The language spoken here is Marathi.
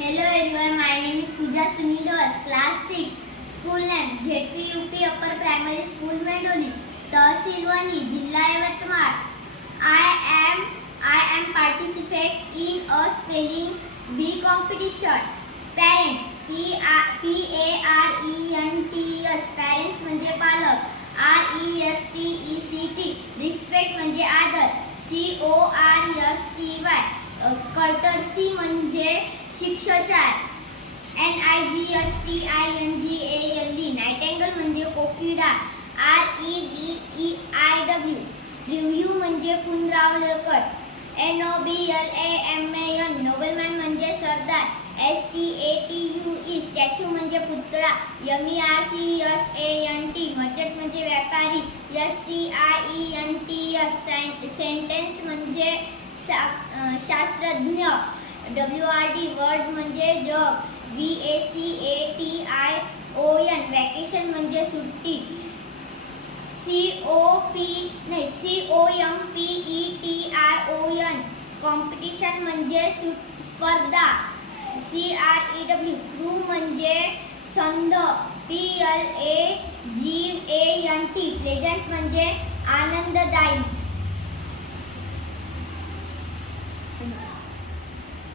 Hello everyone, my name is Pooja Sunil Das, class 6, school name ZPUP Upper Primary School Mendoli, Tahsil Wani, Jilla Yavatmal. I am participate in a spelling bee competition. Parents, P-A-R-E-N-T-S, parents म्हणजे पालक. R-E-S-P-E-C-T, respect म्हणजे आदर. C-O-R-S-T-Y, courtesy म्हणजे शिष्टाचार. NIGHTINGALE, नाइटिंगेल म्हणजे कोकिळा. REVEIW, रिव्ह्यू म्हणजे पुनरावलोकन. NOBLAMAN, नोबलमॅन म्हणजे सरदार. STATUE, स्टॅच्यू म्हणजे पुतळा. MERCHANT, मर्चंट म्हणजे व्यापारी. SCIENTS, सेंटेन्स म्हणजे शास्त्रज्ञ. WORD, वर्ड म्हणजे जग. VACATION, वॅकेशन म्हणजे सुट्टी. COMPETION, कॉम्पिटिशन म्हणजे स्पर्धा. CREW, क्रू म्हणजे संघ. PLAGANT, प्लेजंट म्हणजे आनंददायी.